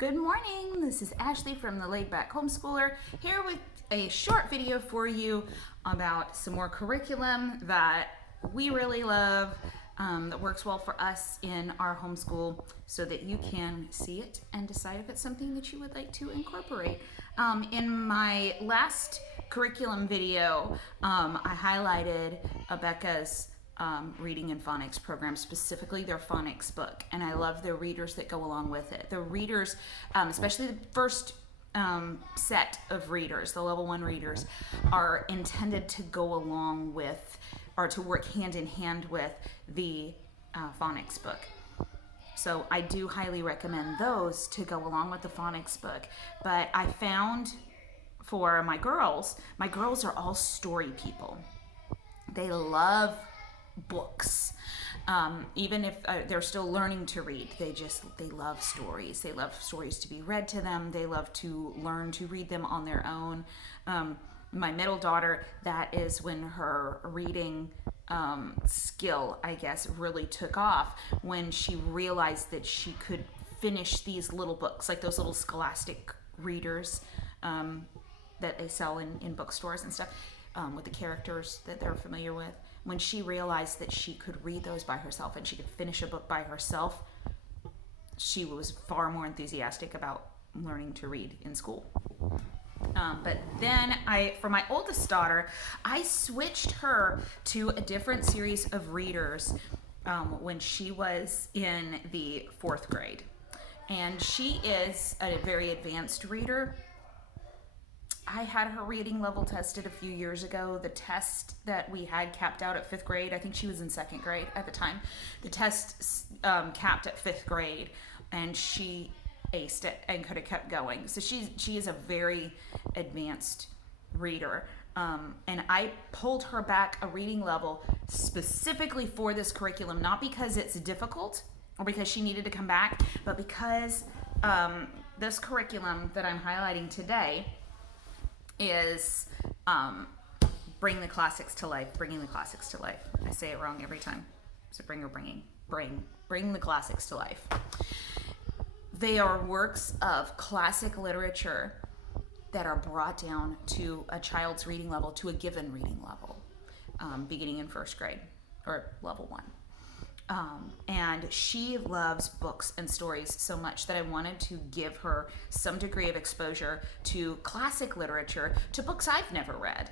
Good morning, this is Ashley from the Laid Back Homeschooler here with a short video for you about some more curriculum that we really love, that works well for us in our homeschool so that you can see it and decide if it's something that you would like to incorporate. In my last curriculum video, I highlighted Becca's reading and phonics program, specifically their phonics book, and I love the readers that go along with it. The readers, especially the first set of readers, the level 1 readers, are intended to go along with or to work hand in hand with the phonics book. So I do highly recommend those to go along with the phonics book. But I found for my girls are all story people. They love books. Even if they're still learning to read, they love stories. They love stories to be read to them. They love to learn to read them on their own. My middle daughter, that is when her reading skill, I guess, really took off, when she realized that she could finish these little books, like those little scholastic readers that they sell in bookstores and stuff, with the characters that they're familiar with. When she realized that she could read those by herself and she could finish a book by herself, she was far more enthusiastic about learning to read in school. But then for my oldest daughter, I switched her to a different series of readers when she was in the 4th grade. And she is a very advanced reader. I had her reading level tested a few years ago. The test that we had capped out at 5th grade. I think she was in 2nd grade at the time. The test capped at 5th grade, and she aced it and could have kept going. So she is a very advanced reader. And I pulled her back a reading level specifically for this curriculum, not because it's difficult or because she needed to come back, but because this curriculum that I'm highlighting today is bring the classics to life, bringing the classics to life. I say it wrong every time. So bring the classics to life. They are works of classic literature that are brought down to a child's reading level, to a given reading level, beginning in 1st grade or level 1. And she loves books and stories so much that I wanted to give her some degree of exposure to classic literature, to books I've never read,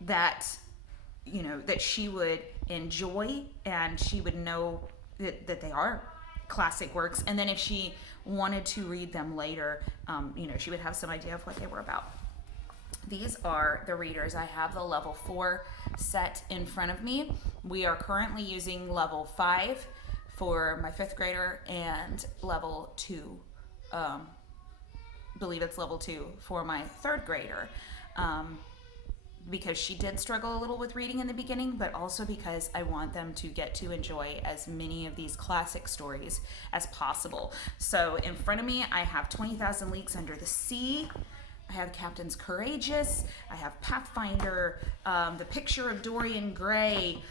that she would enjoy, and she would know that they are classic works. And then if she wanted to read them later, she would have some idea of what they were about. These are the readers. I have the level 4 set in front of me. We are currently using level 5 for my 5th grader and level 2, believe it's level 2 for my 3rd grader. Because she did struggle a little with reading in the beginning, but also because I want them to get to enjoy as many of these classic stories as possible. So in front of me, I have 20,000 Leagues Under the Sea. I have Captains Courageous. I have Pathfinder, The Picture of Dorian Gray,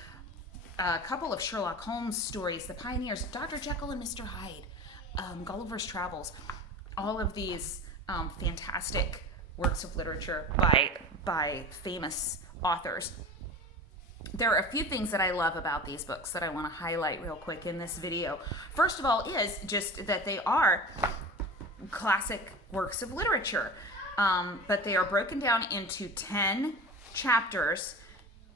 a couple of Sherlock Holmes stories, The Pioneers, Dr. Jekyll and Mr. Hyde, Gulliver's Travels. All of these fantastic works of literature by famous authors. There are a few things that I love about these books that I want to highlight real quick in this video. First of all is just that they are classic works of literature. But they are broken down into 10 chapters.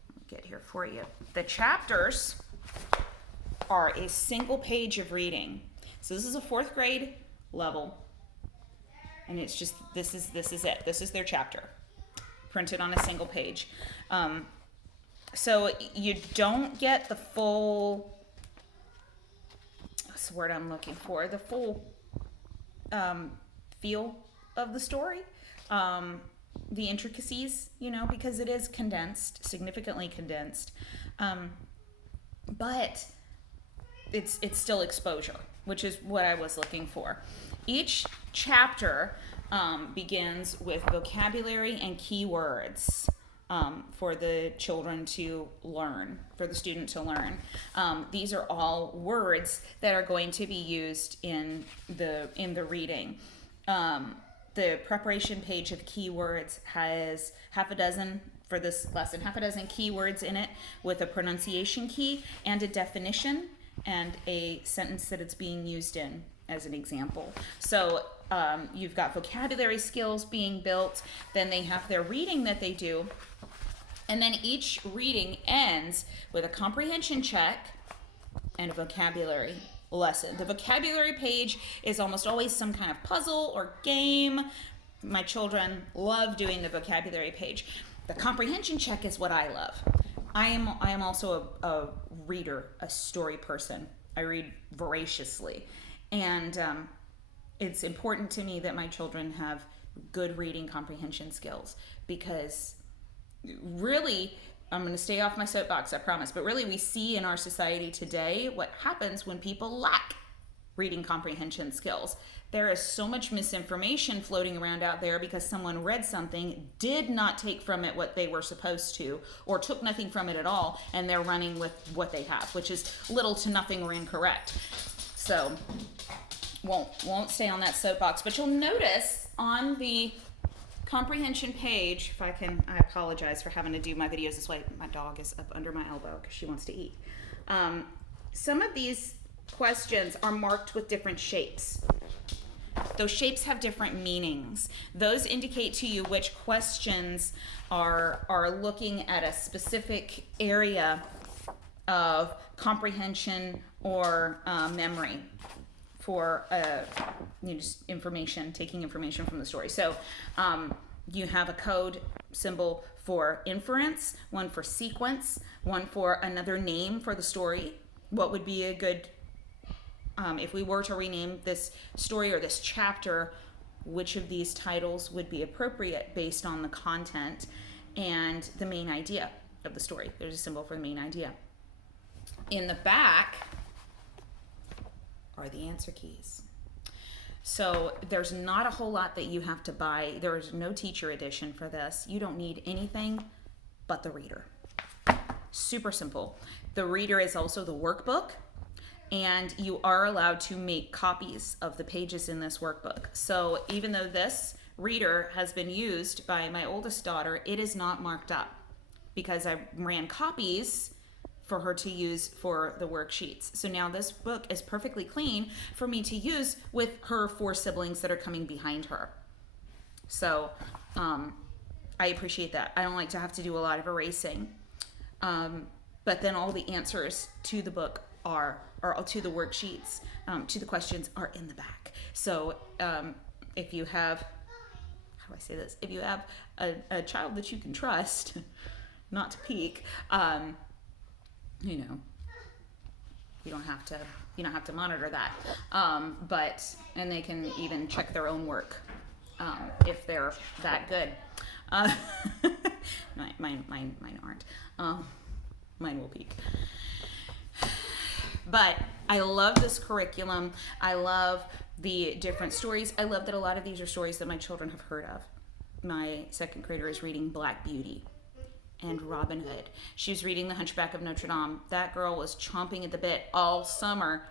Let me get here for you. The chapters are a single page of reading. So this is a 4th grade level. And it's just, this is it. This is their chapter, printed on a single page. So you don't get the full, what's the word I'm looking for? The full feel of the story. The intricacies, because it is condensed, significantly condensed. But it's still exposure, which is what I was looking for. Each chapter begins with vocabulary and keywords. for the children to learn, for the student to learn. These are all words that are going to be used in the reading. The preparation page of keywords has half a dozen for this lesson, half a dozen keywords in it with a pronunciation key and a definition and a sentence that it's being used in as an example. So you've got vocabulary skills being built, then they have their reading that they do, and then each reading ends with a comprehension check and a vocabulary lesson. The vocabulary page is almost always some kind of puzzle or game. My children love doing the vocabulary page. The comprehension check is what I love. I am also a reader, a story person. I read voraciously, and it's important to me that my children have good reading comprehension skills, because really, I'm going to stay off my soapbox, I promise, but really we see in our society today what happens when people lack reading comprehension skills. There is so much misinformation floating around out there because someone read something, did not take from it what they were supposed to, or took nothing from it at all, and they're running with what they have, which is little to nothing or incorrect. So won't stay on that soapbox, but you'll notice on the comprehension page, I apologize for having to do my videos this way. My dog is up under my elbow because she wants to eat. Some of these questions are marked with different shapes. Those shapes have different meanings. Those indicate to you which questions are looking at a specific area of comprehension or memory for just information, taking information from the story. So you have a code symbol for inference, one for sequence, one for another name for the story. What would be a good, if we were to rename this story or this chapter, which of these titles would be appropriate based on the content and the main idea of the story? There's a symbol for the main idea. In the back are the answer keys. So there's not a whole lot that you have to buy. There is no teacher edition for this. You don't need anything but the reader. Super simple. The reader is also the workbook, and you are allowed to make copies of the pages in this workbook. So even though this reader has been used by my oldest daughter, it is not marked up because I ran copies for her to use for the worksheets. So now this book is perfectly clean for me to use with her 4 siblings that are coming behind her. So I appreciate that. I don't like to have to do a lot of erasing. But then all the answers to the book or to the worksheets, to the questions are in the back. So if you have, how do I say this? If you have a child that you can trust, not to peek, you don't have to monitor that. And they can even check their own work if they're that good. Mine aren't. Mine will peek. But I love this curriculum. I love the different stories. I love that a lot of these are stories that my children have heard of. My 2nd grader is reading Black Beauty and Robin Hood. She was reading The Hunchback of Notre Dame. That girl was chomping at the bit all summer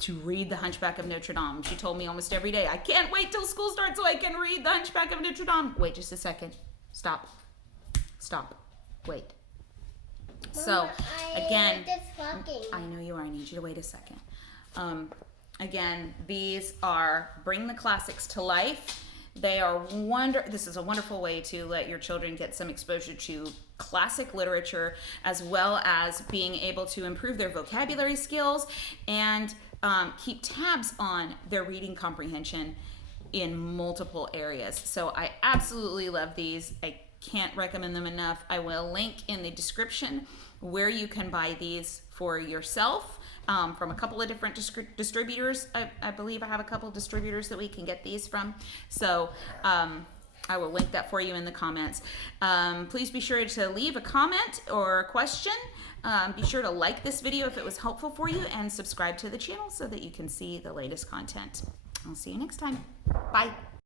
to read The Hunchback of Notre Dame. She told me almost every day, I can't wait till school starts so I can read The Hunchback of Notre Dame. Wait just a second. Stop. Wait. So, again, I know you are. I need you to wait a second. Again, these are Bring the Classics to Life. They are This is a wonderful way to let your children get some exposure to classic literature, as well as being able to improve their vocabulary skills and keep tabs on their reading comprehension in multiple areas. So I absolutely love these. I can't recommend them enough. I will link in the description where you can buy these for yourself from a couple of different distributors. I believe I have a couple of distributors that we can get these from. So I will link that for you in the comments. Please be sure to leave a comment or a question. Be sure to like this video if it was helpful for you, and subscribe to the channel so that you can see the latest content. I'll see you next time. Bye.